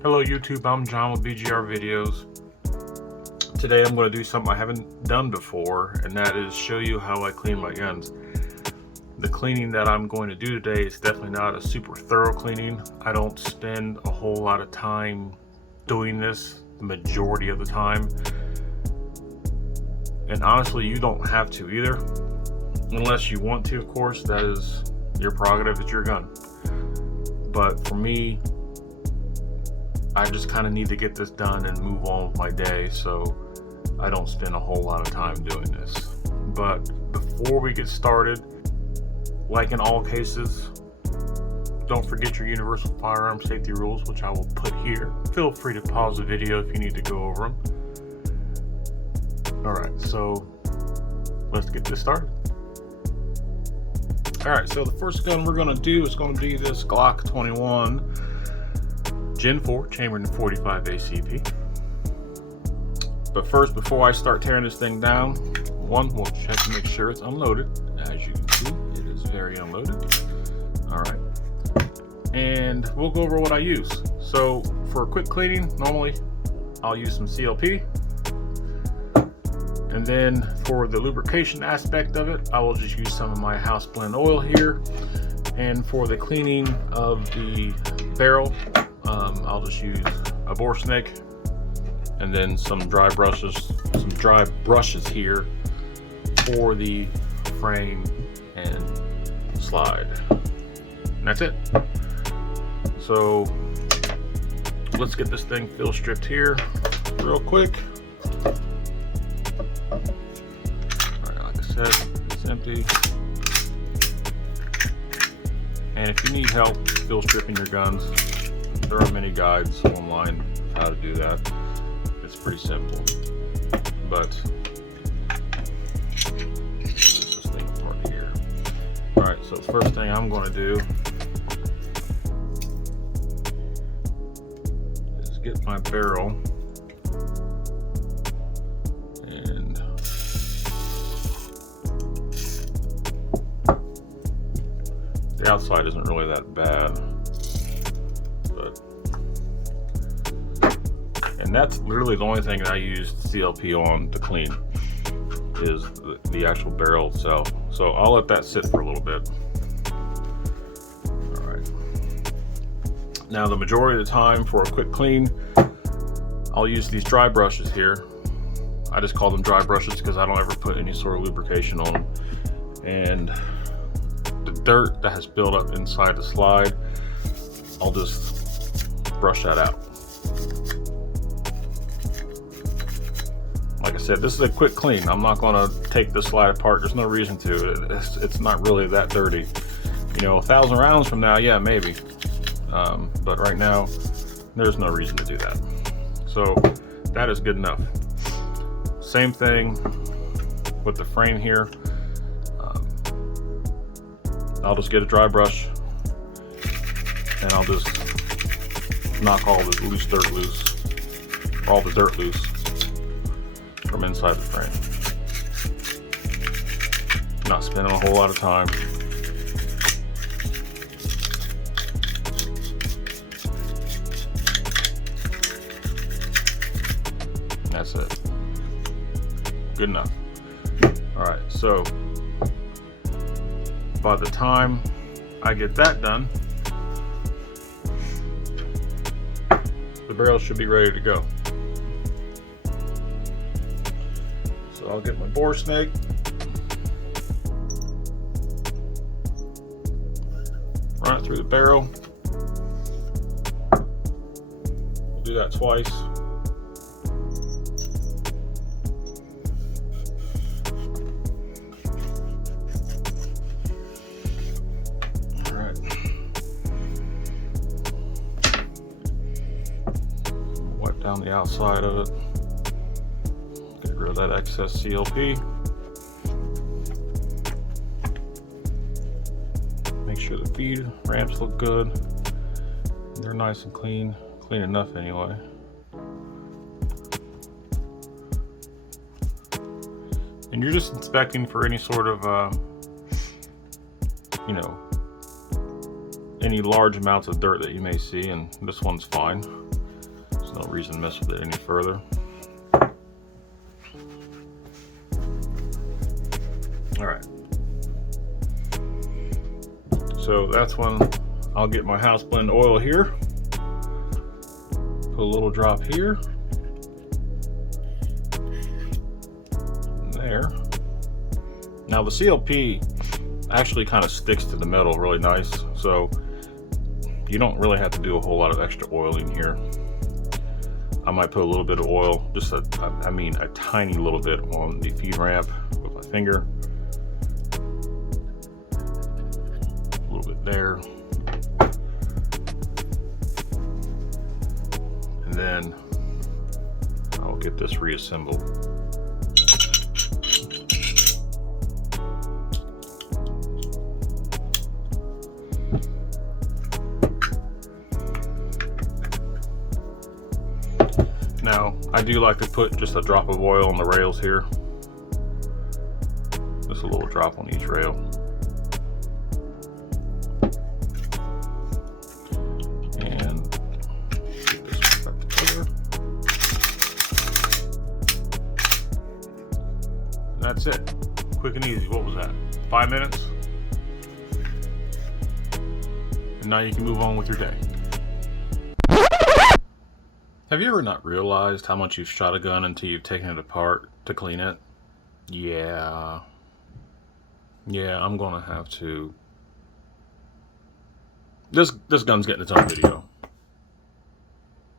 Hello YouTube, I'm John with BGR Videos. Today I'm going to do something I haven't done before, and that is show you how I clean my guns. The cleaning that I'm going to do today is definitely not a super thorough cleaning. I don't spend a whole lot of time doing this the majority of the time. And honestly, you don't have to either. Unless you want to, of course, that is your prerogative, it's your gun. But for me, I just kind of need to get this done and move on with my day, so I don't spend a whole lot of time doing this. But before we get started, like in all cases, don't forget your universal firearm safety rules, which I will put here. Feel free to pause the video if you need to go over them. Alright, so let's get this started. Alright, so the first gun we're going to do is going to be this Glock 21 Gen 4 chambered in 45 ACP. But first, before I start tearing this thing down, we'll check to make sure it's unloaded. As you can see, it is very unloaded. Alright. And we'll go over what I use. So for a quick cleaning, normally I'll use some CLP. And then for the lubrication aspect of it, I will just use some of my house blend oil here. And for the cleaning of the barrel, I'll just use a bore snake and then some dry brushes here for the frame and slide. And that's it. So let's get this thing fill stripped here real quick. Alright, like I said, it's empty. And if you need help fill stripping your guns, there are many guides online how to do that. It's pretty simple. But this thing right here. Alright, so the first thing I'm going to do is get my barrel and the outside isn't really that bad. And that's literally the only thing that I use CLP on to clean is the actual barrel itself. So I'll let that sit for a little bit. All right. Now the majority of the time for a quick clean, I'll use these dry brushes here. I just call them dry brushes because I don't ever put any sort of lubrication on them. And the dirt that has built up inside the slide, I'll just brush that out. Like I said, this is a quick clean. I'm not going to take this slide apart. There's no reason to. It's not really that dirty. You know, 1,000 rounds from now, yeah, maybe. But right now, there's no reason to do that. So that is good enough. Same thing with the frame here. I'll just get a dry brush and I'll just knock all the loose dirt loose, all the dirt loose from inside the frame. Not spending a whole lot of time. That's it. Good enough. Alright, so by the time I get that done, the barrel should be ready to go. So I'll get my bore snake, run it through the barrel. We'll do that twice. Alright. Wipe down the outside of it. Get rid of that excess CLP. Make sure the feed ramps look good. They're nice and clean enough anyway. And you're just inspecting for any sort of, you know, any large amounts of dirt that you may see, and this one's fine. No reason to mess with it any further. Alright. So that's when I'll get my house blend oil here. Put a little drop here. There. Now the CLP actually kind of sticks to the metal really nice, so you don't really have to do a whole lot of extra oiling here. I might put a little bit of oil, just a tiny little bit on the feed ramp with my finger. A little bit there. And then I'll get this reassembled. Now, I do like to put just a drop of oil on the rails here. Just a little drop on each rail. And get this back together. And that's it. Quick and easy. What was that? 5 minutes? And now you can move on with your day. Have you ever not realized how much you've shot a gun until you've taken it apart to clean it? Yeah, I'm gonna have to. This gun's getting its own video.